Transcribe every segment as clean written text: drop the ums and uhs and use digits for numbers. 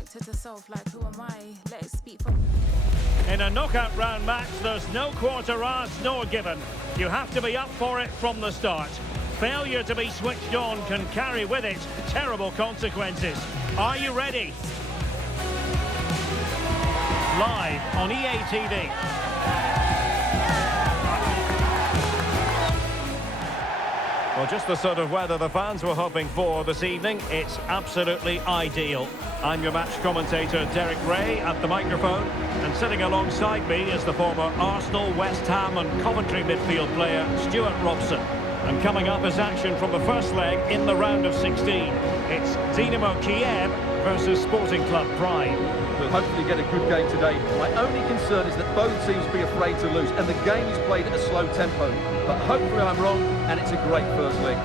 connected to self, like who am I? Let it speak for... In a knockout round match, there's no quarter asked nor given. You have to be up for it from the start. Failure to be switched on can carry with it terrible consequences. Are you ready? Live on EA TV. Well, just the sort of weather the fans were hoping for this evening. It's absolutely ideal. I'm your match commentator, Derek Ray, at the microphone. And sitting alongside me is the former Arsenal, West Ham and Coventry midfield player, Stuart Robson. And coming up is action from the first leg in the round of 16. It's Dynamo Kyiv versus Sporting Club Pride. We'll hopefully get a good game today. My only concern is that both teams will be afraid to lose, and the game is played at a slow tempo. But hopefully I'm wrong, and it's a great first leg.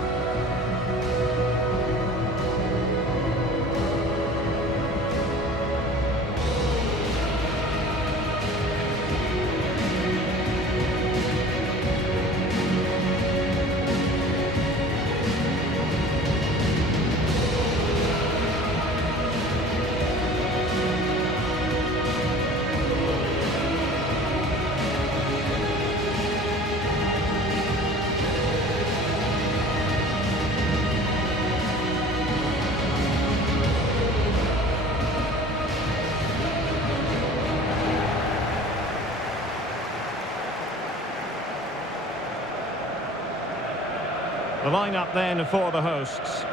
The lineup then for the hosts.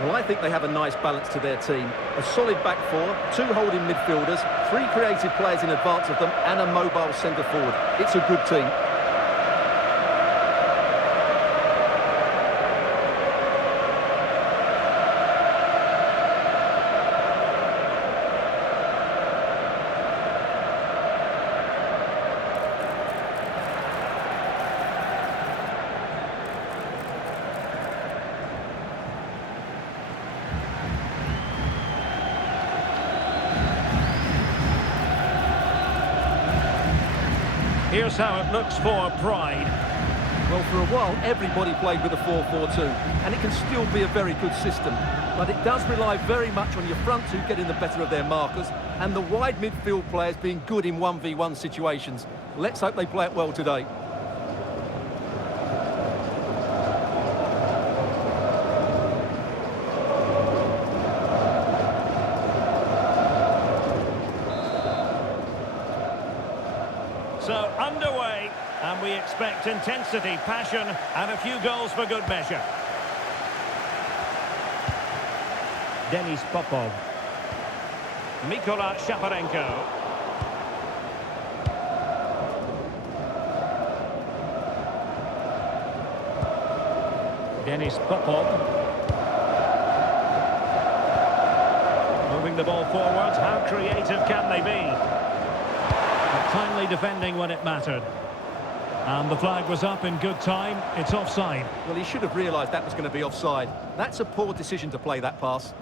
Well, I think they have a nice balance to their team. A solid back four, two holding midfielders, three creative players in advance of them, and a mobile centre forward. It's a good team. Here's how it looks for Pride. Well, for a while, everybody played with a 4-4-2, and it can still be a very good system. But it does rely very much on your front two getting the better of their markers, and the wide midfield players being good in 1v1 situations. Let's hope they play it well today. So underway, and we expect intensity, passion, and a few goals for good measure. Denis Popov. Mikola Shaparenko. Denis Popov. Moving the ball forwards, how creative can they be? Finally defending when it mattered. And the flag was up in good time. It's offside. Well, he should have realised that was going to be offside. That's a poor decision to play that pass.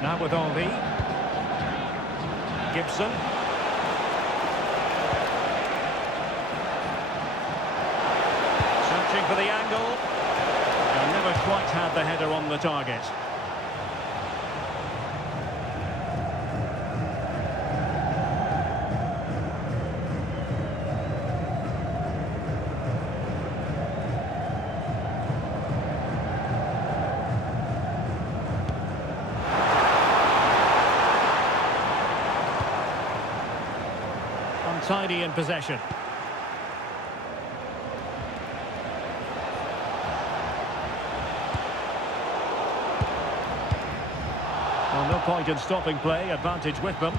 Now with Henry. Gibson. Searching for the angle. And never quite had the header on the target. Untidy in possession. Well, no point in stopping play, advantage with them.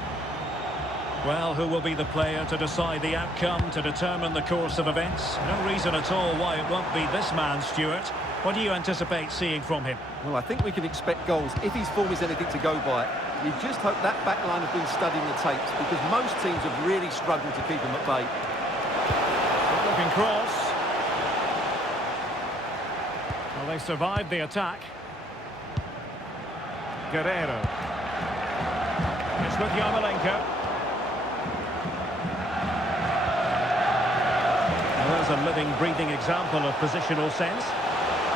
Well, who will be the player to decide the outcome, to determine the course of events? No reason at all why it won't be this man, Stuart. What do you anticipate seeing from him? Well, I think we can expect goals if his form is anything to go by. You just hope that back line have been studying the tapes, because most teams have really struggled to keep him at bay. Looking cross. Well, they survived the attack. Guerrero. It's with Yarmolenko. Well, there's a living, breathing example of positional sense.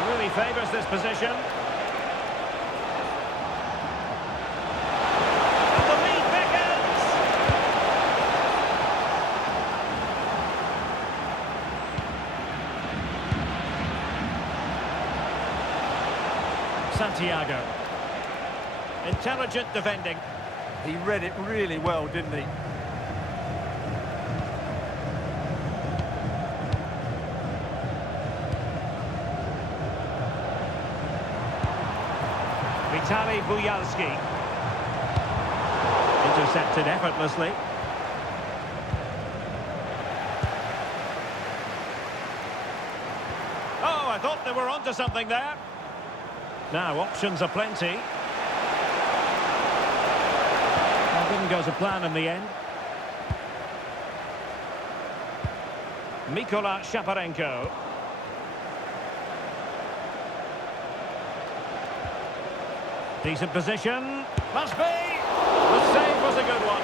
Really favours this position. And the lead beckons. Santiago. Intelligent defending. He read it really well, didn't he? Vitaly Bujalski. Intercepted effortlessly. Oh, I thought they were onto something there. Now, options are plenty. Well, didn't go to plan in the end. Mikola Shaparenko. Decent position. Must be. The save was a good one.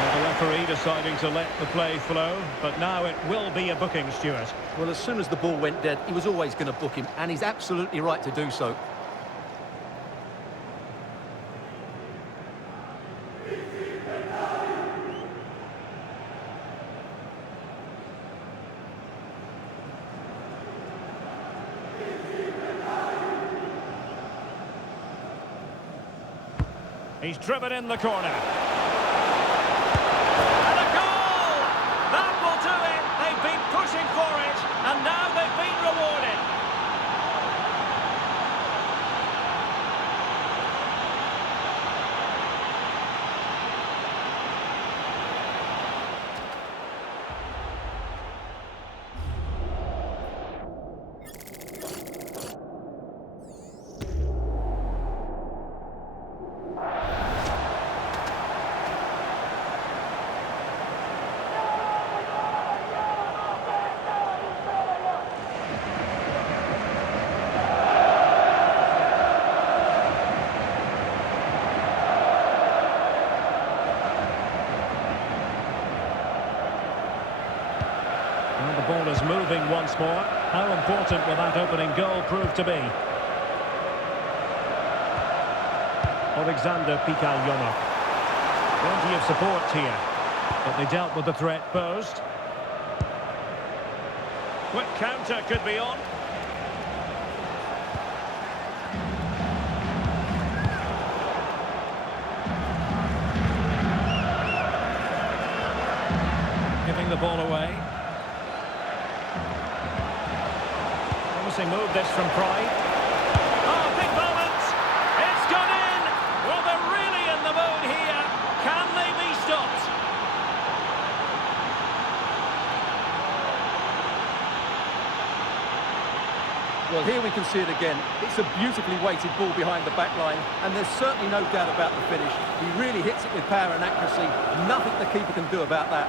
Well, the referee deciding to let the play flow, but now it will be a booking, Stuart. Well, as soon as the ball went dead, he was always going to book him, and he's absolutely right to do so. He's driven in the corner. And a goal! That will do it. They've been pushing for it, and now they've been rewarded. Well, the ball is moving once more. How important will that opening goal prove to be? Alexander Pikalyonok. Plenty of support here, but they dealt with the threat posed. Quick counter could be on. Giving the ball away. Promising move this from Pride. Oh, big moment! It's gone in! Well, they're really in the mood here. Can they be stopped? Well, here we can see it again. It's a beautifully weighted ball behind the back line, and there's certainly no doubt about the finish. He really hits it with power and accuracy. Nothing the keeper can do about that.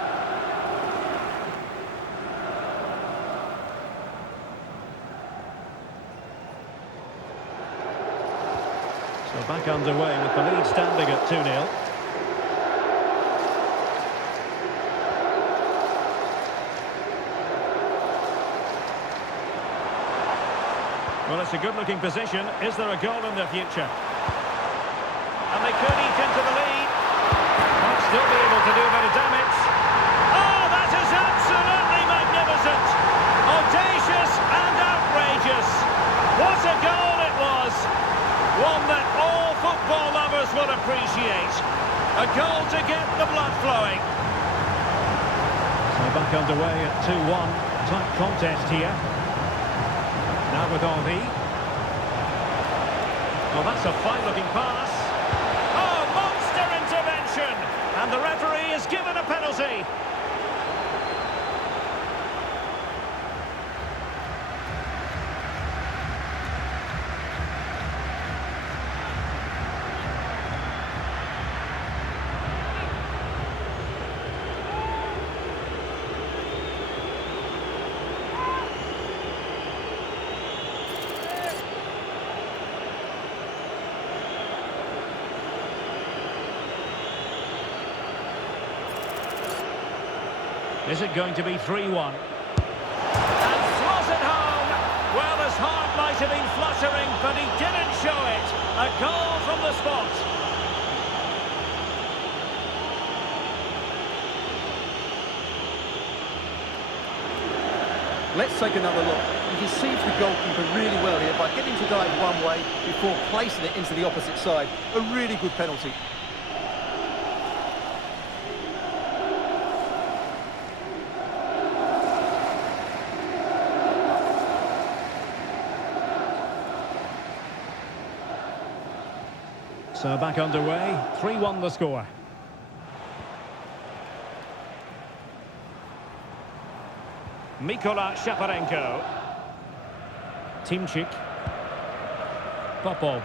So back underway with the lead standing at 2-0. Well, it's a good-looking position. Is there a goal in the future? And they could eke into the lead. Might still be able to do a bit of damage. Oh, that is absolutely magnificent! Audacious and outrageous. What a goal it was! One that all football lovers will appreciate. A goal to get the blood flowing. So back underway at 2-1. Tight contest here. Now with Henry. Well, that's a fine-looking pass. Oh, monster intervention! And the referee is given a penalty. Is it going to be 3-1? And throws it home! His heart might have been fluttering, but he didn't show it. A goal from the spot. Let's take another look. He deceives the goalkeeper really well here by getting to dive one way before placing it into the opposite side. A really good penalty. So back underway, 3-1 the score. Mikola Shaparenko. Timchik. Popov.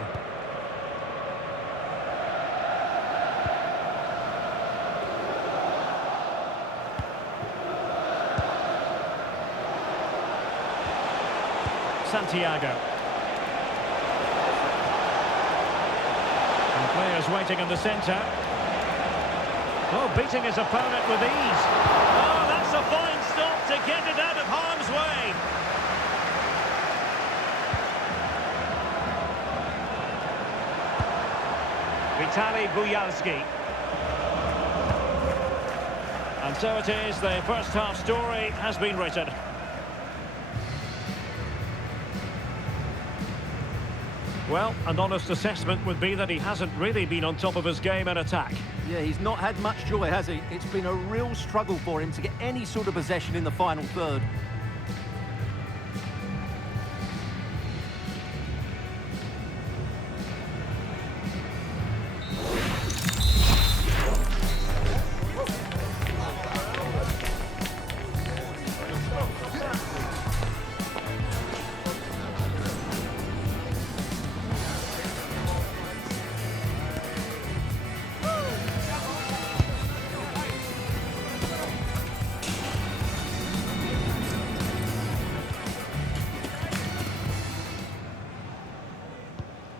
Santiago. And players waiting in the centre. Oh, beating his opponent with ease. Oh, that's a fine stop to get it out of harm's way. Vitaly Buyalski. And so it is, the first half story has been written. Well, an honest assessment would be that he hasn't really been on top of his game in attack. Yeah, he's not had much joy, has he? It's been a real struggle for him to get any sort of possession in the final third.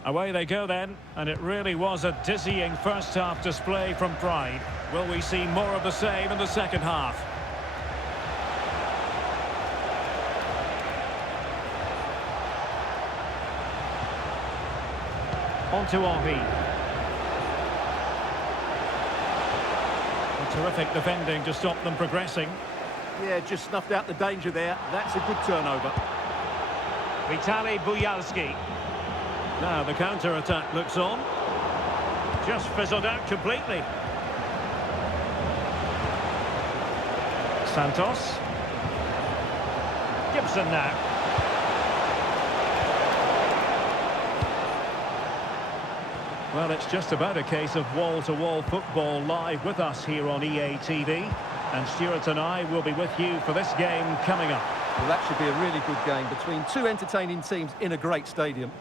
Away they go then, and it really was a dizzying first half display from Pride. Will we see more of the same in the second half? On to Henry. Terrific defending to stop them progressing. Yeah, just snuffed out the danger there. That's a good turnover. Vitaly Buyalski. Now the counter-attack looks on. Just fizzled out completely. Santos. Gibson now. Well, it's just about a case of wall-to-wall football live with us here on EA TV. And Stuart and I will be with you for this game coming up. Well, that should be a really good game between two entertaining teams in a great stadium.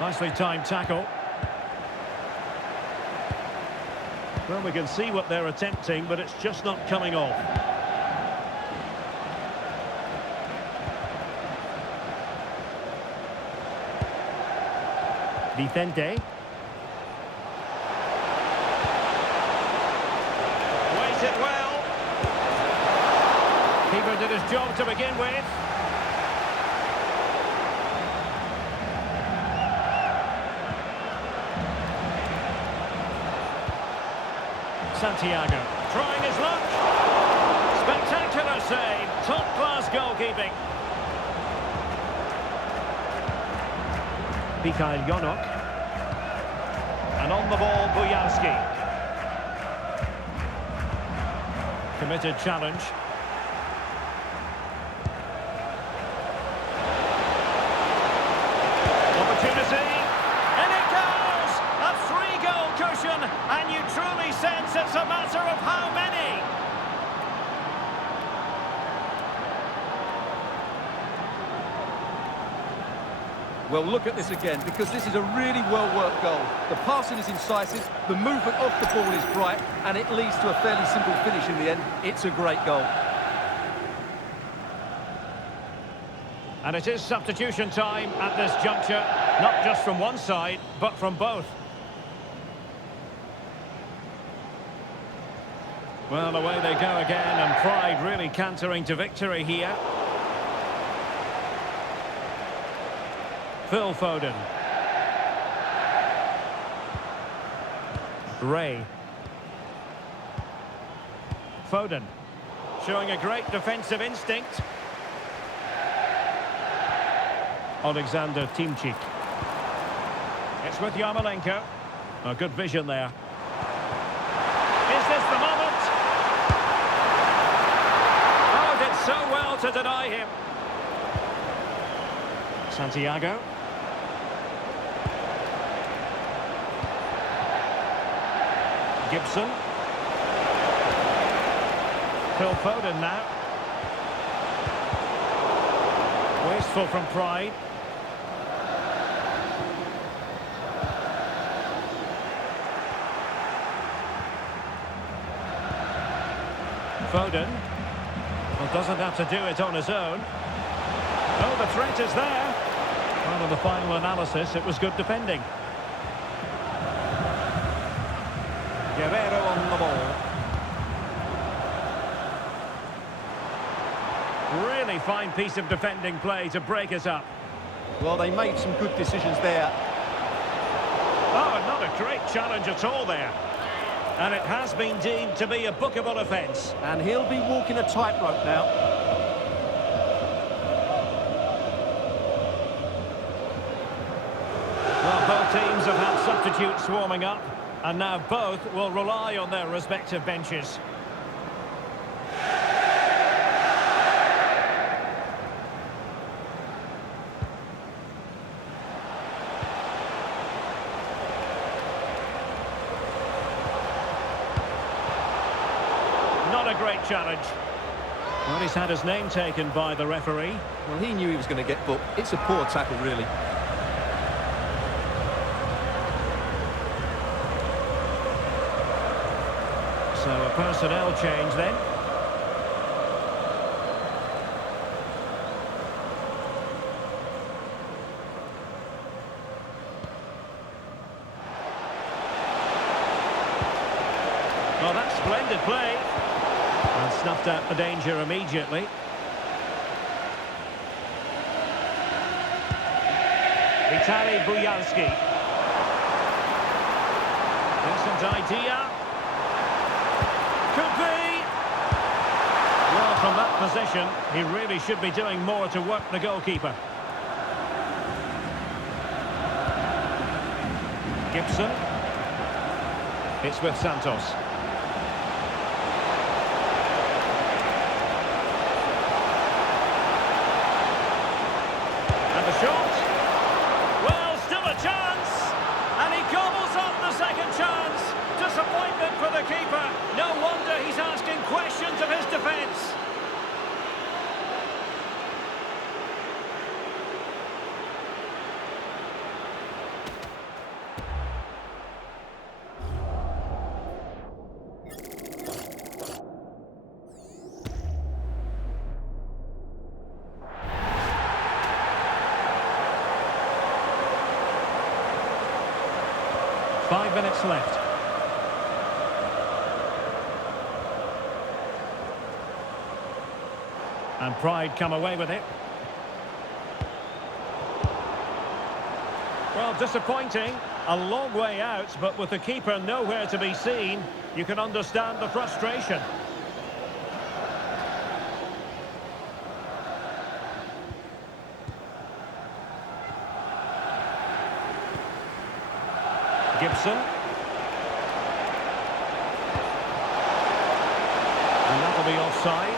Nicely timed tackle. Well, we can see what they're attempting, but it's just not coming off. Vicente. Waited well. Keeper did his job to begin with. Santiago trying his luck. Spectacular save. Top-class goalkeeping. Mikhail Yonok. And on the ball, Buyalski. Committed challenge. Opportunity. And it goes! A 3-goal cushion, and you truly sense it's a matter of how many. Well, look at this again, because this is a really well-worked goal. The passing is incisive, the movement off the ball is bright, and it leads to a fairly simple finish in the end. It's a great goal. And it is substitution time at this juncture, not just from one side, but from both. Well, away they go again, and Pride really cantering to victory here. Phil Foden. Ray. Foden. Showing a great defensive instinct. Alexander Timchik. It's with Yarmolenko. A good vision there. Is this the moment? Oh, did so well to deny him. Santiago. Gibson. Phil Foden now. Wasteful from Pride. Foden. Well, doesn't have to do it on his own. Oh, the threat is there. Well, in the final analysis, it was good defending. Guerrero on the ball. Really fine piece of defending play to break us up. Well, they made some good decisions there. Oh, not a great challenge at all there. And it has been deemed to be a bookable offence. And he'll be walking a tightrope now. Well, both teams have had substitutes warming up, and now both will rely on their respective benches. Not a great challenge. Well, he's had his name taken by the referee. Well, he knew he was going to get booked. It's a poor tackle, really. So a personnel change then. Well, that's splendid play. And snuffed out the danger immediately. Vitaly Bujalski. Decent idea. Could be. Well, from that position, he really should be doing more to work the goalkeeper. Gibson. It's with Santos. And the shot. Well, still a chance. And he gobbles up the second chance. Disappointment for the keeper. No wonder he's asking questions of his defence. Five minutes left. And Pride come away with it. Well, disappointing. A long way out, but with the keeper nowhere to be seen, you can understand the frustration. Gibson. And that'll be offside.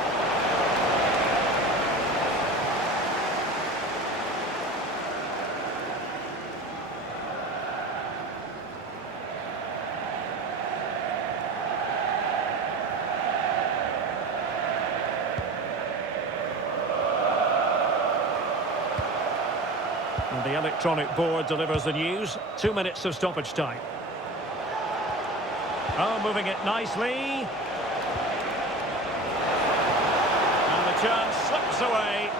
And the electronic board delivers the news. 2 minutes of stoppage time. Oh, moving it nicely. And the chance slips away.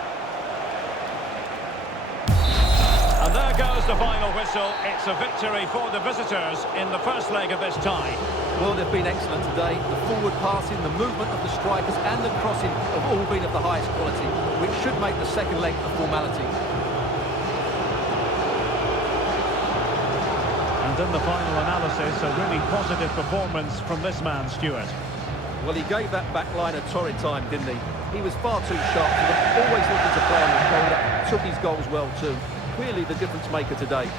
And there goes the final whistle. It's a victory for the visitors in the first leg of this tie. Well, they've been excellent today. The forward passing, the movement of the strikers and the crossing have all been of the highest quality, which should make the second leg a formality. in the final analysis, a really positive performance from this man, Stuart. Well, he gave that back line a torrid time, didn't he? He was far too sharp for them, always looking to play on the shoulder, took his goals well too. Clearly the difference maker today.